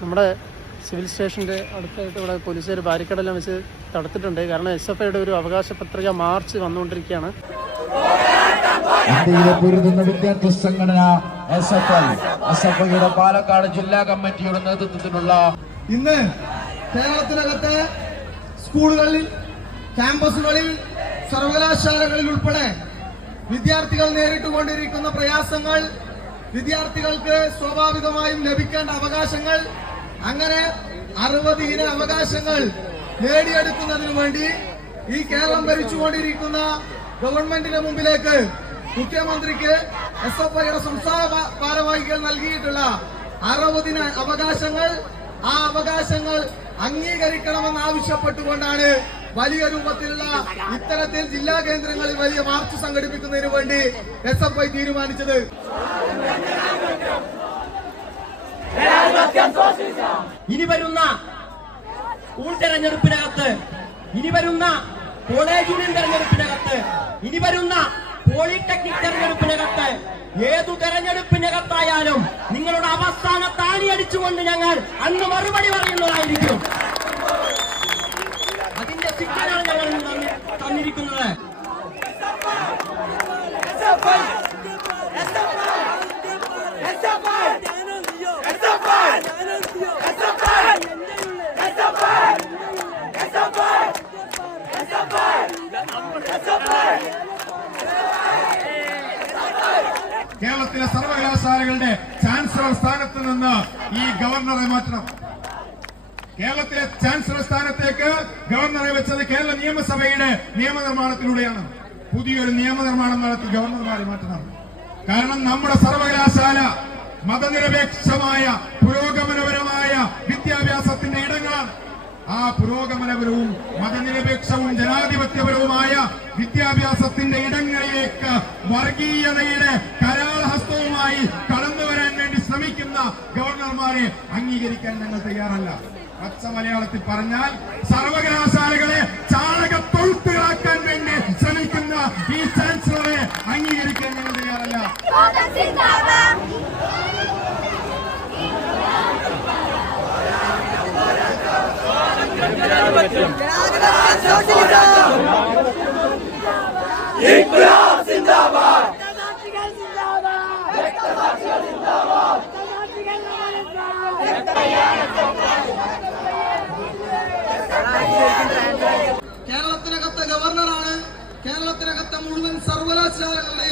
നമ്മുടെ സിവിൽ സ്റ്റേഷന്റെ അടുത്തായിട്ട് ഇവിടെ പോലീസുകാർ ബാരിക്കേഡെല്ലാം വെച്ച് തടുത്തിട്ടുണ്ട്. കാരണം എസ് എഫ് ഐയുടെ ഒരു അവകാശ പത്രിക മാർച്ച് വന്നുകൊണ്ടിരിക്കുകയാണ്. ഇന്ത്യയിലെ പൊരുതുന്ന വിദ്യാർത്ഥി സംഘടന S F I. S F ഐയുടെ പാലക്കാട് ജില്ലാ കമ്മിറ്റിയുടെ നേതൃത്വത്തിലുള്ള ഇന്ന് കേരളത്തിനകത്തെ സ്കൂളുകളിൽ ക്യാമ്പസുകളിൽ സർവകലാശാലകളിൽ ഉൾപ്പെടെ വിദ്യാർത്ഥികൾ നേരിട്ടുകൊണ്ടിരിക്കുന്ന പ്രയാസങ്ങൾ വിദ്യാർത്ഥികൾക്ക് സ്വാഭാവികമായും ലഭിക്കേണ്ട അവകാശങ്ങൾ അങ്ങനെ അറുപത് ഇന അവകാശങ്ങൾ നേടിയെടുക്കുന്നതിനു വേണ്ടി ഈ കേരളം ഭരിച്ചുകൊണ്ടിരിക്കുന്ന ഗവൺമെന്റിന്റെ മുമ്പിലേക്ക് മുഖ്യമന്ത്രിക്ക് എസ് എഫ് ഐയുടെ സംസ്ഥാന ഭാരവാഹികൾ നൽകിയിട്ടുള്ള അറുപതിന അവകാശങ്ങൾ ആ അവകാശങ്ങൾ അംഗീകരിക്കണമെന്ന് ആവശ്യപ്പെട്ടുകൊണ്ടാണ് വലിയ രൂപത്തിലുള്ള ഇത്തരത്തിൽ ജില്ലാ കേന്ദ്രങ്ങളിൽ വലിയ മാർച്ച് സംഘടിപ്പിക്കുന്നതിന് വേണ്ടി എസ് എഫ് ഐ തീരുമാനിച്ചത്. ഇനി വരുന്ന സ്കൂൾ തെരഞ്ഞെടുപ്പിനകത്ത് ഇനി വരുന്ന കോളേജ് യൂണിയൻ തെരഞ്ഞെടുപ്പിനകത്ത് ഇനി വരുന്ന പോളിടെക്നിക് തെരഞ്ഞെടുപ്പിനകത്ത് ഏതു തെരഞ്ഞെടുപ്പിനകത്തായാലും നിങ്ങളുടെ അവസാന താടി അടിച്ചുകൊണ്ട് ഞങ്ങൾ അന്ന് മറുപടി പറയുന്നതായിരിക്കും. കേരളത്തിലെ സർവകലാശാലകളുടെ ചാൻസലർ സ്ഥാനത്ത് നിന്ന് ഈ ഗവർണറെ മാറ്റണം. കേരളത്തിലെ ചാൻസലർ സ്ഥാനത്തേക്ക് ഗവർണറെ വെച്ചത് കേരള നിയമസഭയുടെ നിയമനിർമ്മാണത്തിലൂടെയാണ്. പുതിയൊരു നിയമനിർമ്മാണം നടത്തി ഗവർണർമാരെ മാറ്റണം. കാരണം നമ്മുടെ സർവകലാശാല മതനിരപേക്ഷമായ പുരോഗമനപരമായ വിദ്യാഭ്യാസത്തിന്റെ ഇടങ്ങളാണ്. ആ പുരോഗമനപരവും മതനിരപേക്ഷവും ജനാധിപത്യപരവുമായ വിദ്യാഭ്യാസത്തിന്റെ ഇടങ്ങളിലേക്ക് വർഗീയതയുടെ കരാളഹസ്തവുമായി കടന്നു വരാൻ വേണ്ടി ശ്രമിക്കുന്ന ഗവർണർമാരെ അംഗീകരിക്കാൻ ഞങ്ങൾ തയ്യാറല്ല. പച്ച മലയാളത്തിൽ പറഞ്ഞാൽ സർവകലാശാലകളെ ചാണക തൊഴുത്തുകളാക്കാൻ വേണ്ടി ശ്രമിക്കുന്ന ഈ ചാൻസലറെ അംഗീകരിക്കാൻ ഞങ്ങൾ തയ്യാറല്ല കേരളത്തിനകത്തെ ഗവർണറാണ് കേരളത്തിനകത്തെ മുഴുവൻ സർവകലാശാലകളുടെയും